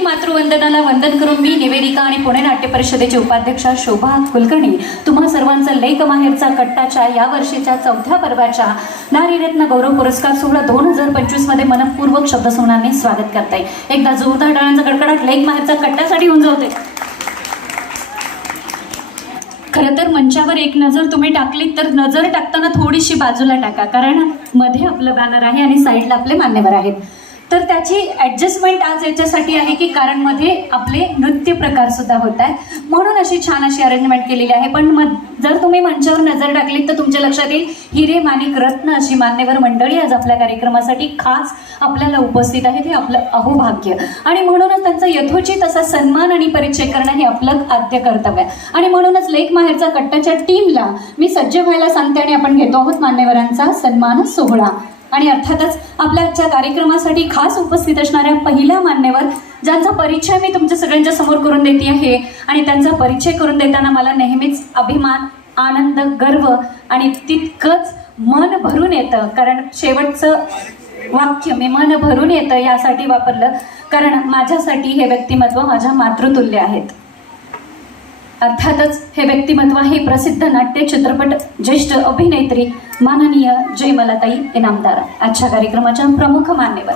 मातृवंदनाला वंदन करून मी निवेदिका आणि पुणे नाट्य परिषदेचे उपाध्यक्षा शोभा कुलकर्णी. तुम्हा सर्वांचा लेख माहेरचा कट्टाच्या या वर्षीच्या चौथ्या पर्वाच्या नारीरत्न गौरव पुरस्कार सोहळा दोन हजार पंचवीसमध्ये मनपूर्वक शब्दसोनाने स्वागत करताय. एकदा जोरदार डाळांचा कडकडाट लेख माहेरचा कट्ट्यासाठी होऊन जाते खरं तर मंचावर एक नजर तुम्ही टाकली तर नजर टाकताना थोडीशी बाजूला टाका कारण मध्ये आपलं बॅनर आहे आणि साईडला आपले मान्यवर आहेत. तर त्याची ॲडजस्टमेंट आज याच्यासाठी आहे की कारणमध्ये आपले नृत्य प्रकार सुद्धा होत आहेत. म्हणून अशी छान अशी अरेंजमेंट केलेली आहे. पण मग जर तुम्ही मंचावर नजर टाकली तर तुमच्या लक्षात येईल हिरे माणिक रत्न अशी मान्यवर मंडळी आज आपल्या कार्यक्रमासाठी खास आपल्याला उपस्थित आहेत. हे आपलं अहोभाग्य. आणि म्हणूनच त्यांचा यथोचित असा सन्मान आणि परिचय करणं हे आपलं आद्य कर्तव्य आहे. आणि म्हणूनच लेख माहेरचा कट्टाच्या टीमला मी सज्ज व्हायला सांगते आणि आपण घेतो आहोत मान्यवरांचा सन्मान सोहळा. आणि अर्थातच आपल्या आजच्या कार्यक्रमासाठी खास उपस्थित असणाऱ्या पहिल्या मान्यवर ज्यांचा परिचय मी तुमच्या सगळ्यांच्या समोर करून देते आहे आणि त्यांचा परिचय करून देताना मला नेहमीच अभिमान आनंद गर्व आणि तितकंच मन भरून येतं. कारण शेवटचं वाक्य मी मन भरून येतं यासाठी वापरलं. कारण माझ्यासाठी हे व्यक्तिमत्व माझ्या मातृतुल्य आहेत. अर्थातच हे व्यक्तिमत्व आहे प्रसिद्ध नाट्य चित्रपट ज्येष्ठ अभिनेत्री माननीय जयमलाताई इनामदार. आजच्या कार्यक्रमाच्या प्रमुख मान्यवर.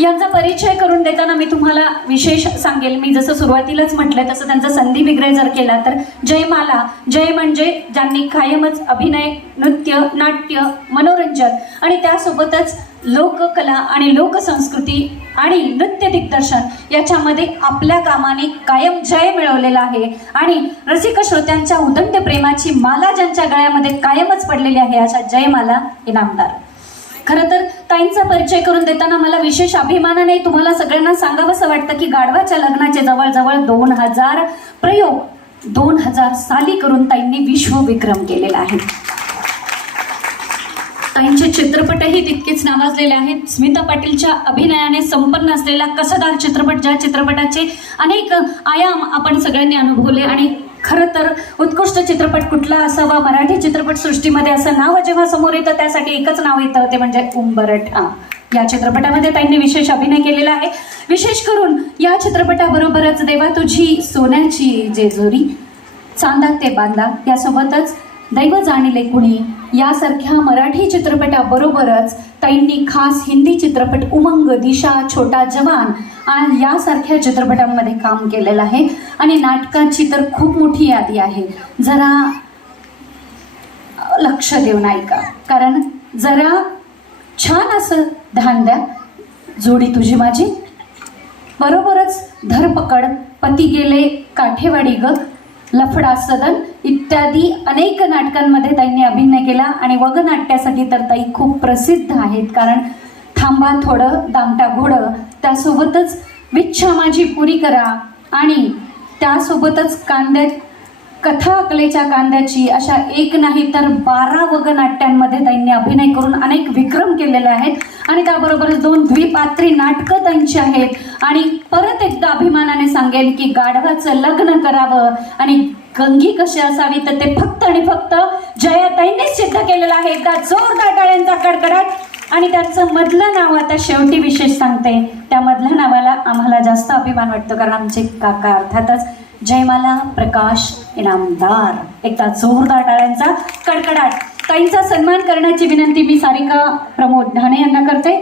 यांचा परिचय करून देताना मी तुम्हाला विशेष सांगेल. मी जसं सुरुवातीलाच म्हटलं तसं त्यांचा संधी विग्रह जर केला तर जयमाला जय म्हणजे ज्यांनी कायमच अभिनय नृत्य नाट्य मनोरंजन आणि त्यासोबतच लोककला आणि लोकसंस्कृती आणि नृत्य दिग्दर्शन याच्यामध्ये आपल्या कामाने कायम जय मिळवलेला आहे. आणि रसिक श्रोत्यांच्या उदंड प्रेमाची माला ज्यांच्या गळ्यामध्ये कायमच पडलेली आहे अशा जयमाला इनामदार खरं तर ताईंचा परिचय करून देताना मला विशेष अभिमानाने तुम्हाला सगळ्यांना सांगावंसं वाटतं की गाढवाच्या लग्नाचे जवळजवळ दोन हजार प्रयोग दोन हजार साली करून ताईंनी विश्वविक्रम केलेला आहे. ताईंचे चित्रपटही तितकेच नावाजलेले आहेत. स्मिता पाटीलच्या अभिनयाने संपन्न असलेला कसदार चित्रपट ज्या चित्रपटाचे अनेक आयाम आपण सगळ्यांनी अनुभवले आणि खरं तर उत्कृष्ट चित्रपट कुठला असावा? मराठी चित्रपटसृष्टीमध्ये असं नाव जेव्हा समोर येतं त्यासाठी एकच नाव येतं ते म्हणजे उंबरठा या चित्रपटामध्ये त्यांनी विशेष अभिनय केलेला आहे. विशेष करून या चित्रपटाबरोबरच देवा तुझी सोन्याची जेजुरी चांदा ते बांदा यासोबतच दैव जाणीले कुणी? यासारख्या मराठी चित्रपटाबरोबरच त्यांनी खास हिंदी चित्रपट उमंग दिशा छोटा जवान यासारख्या चित्रपटांमध्ये काम केलेलं आहे. आणि नाटकाची तर खूप मोठी यादी आहे. जरा लक्ष देऊन ऐका कारण जरा छान असं ध्यान द्या. जोडी तुझी माझी. बरोबरच धरपकड पती गेले काठेवाडी ग लफडा सदन इत्यादी अनेक नाटकांमध्ये ताईंनी अभिनय केला. आणि वगनाट्यासाठी तर ताई खूप प्रसिद्ध आहेत. कारण थांबा थोडं दामटा घोडं. त्यासोबतच विच्छा माझी पुरी करा. आणि त्यासोबतच कांद्यात कथा अकलेच्या कांद्याची अशा एक नाही तर बारा वगनाट्यांमध्ये त्यांनी अभिनय करून अनेक विक्रम केलेले आहेत. आणि त्याबरोबरच दोन द्विपात्री नाटकं त्यांची आहेत. आणि परत एकदा अभिमानाने सांगेल की गाढवाचं लग्न करावं. आणि गंगी कशी असावी तर ते फक्त आणि फक्त जयाताईंनीच सिद्ध केलेलं आहे. एकदा जोरदार टाळ्यांचा कडकडाट. आणि त्यांचं मधलं नाव आता शेवटी विशेष सांगते. त्या मधल्या नावाला आम्हाला जास्त अभिमान वाटतो कारण आमचे काका अर्थातच जयमाला प्रकाश इनामदार. एकदा जोरदार टाळ्यांचा कडकडाट. ताईंचा सन्मान करण्याची विनंती मी सारिका प्रमोद ढाणे यांना करते.